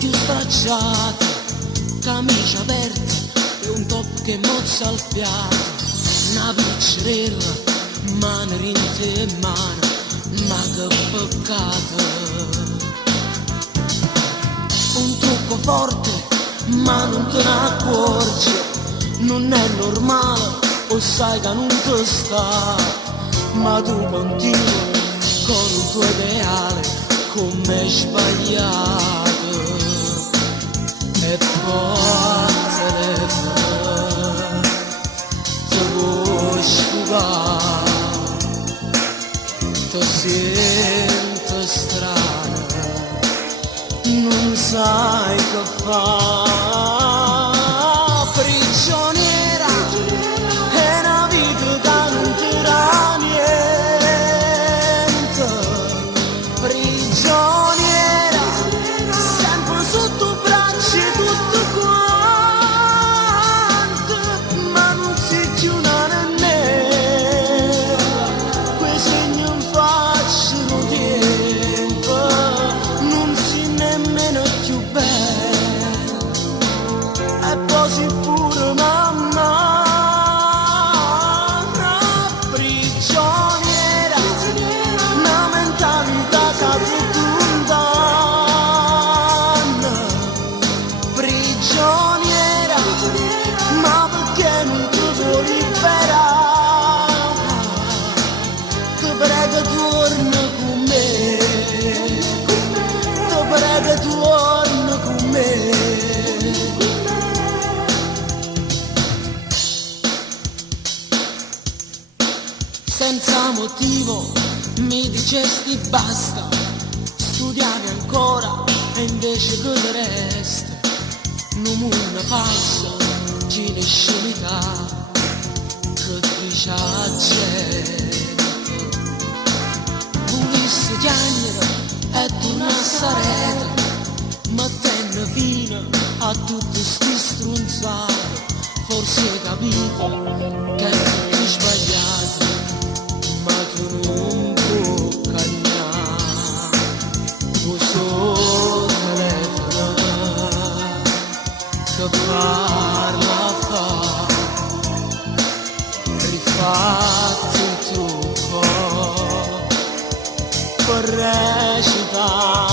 più stracciate, camicia aperta e un top che mozza al fiato, una piccerella, mano rinte e mano, ma che peccato. Un trucco forte, ma non te ne accorgi, non è normale, o sai che non te sta, ma tu continui con il tuo ideale, come sbagliato, e poi telefono, ti vuoi sfugare, ti sento strana, non sai che fare. Prigioniera è una vita che non ti dà niente. Prigioniera sempre sotto braccia tutto quanto, ma non si chiude nemmeno quei segni in faccia non tempo, non si nemmeno più bene, e poi si pure mamma. Una prigioniera, una mentalità che ti condanna. Prigioniera, ma perché non ti vuoi liberare? Ti prego torna con me, ti prego torna con me. Senza motivo mi dicesti basta, studiavi ancora e invece che il resto, non una falsa cinescimità che dice a gente. Volessi chiamare e tornare a Sareta, mettendo fine a tutti sti strunzati, forse hai capito che è tutto sbagliato, ma tu non puoi cagnare, uso telefono che parla fa, rifatti tu per recitare.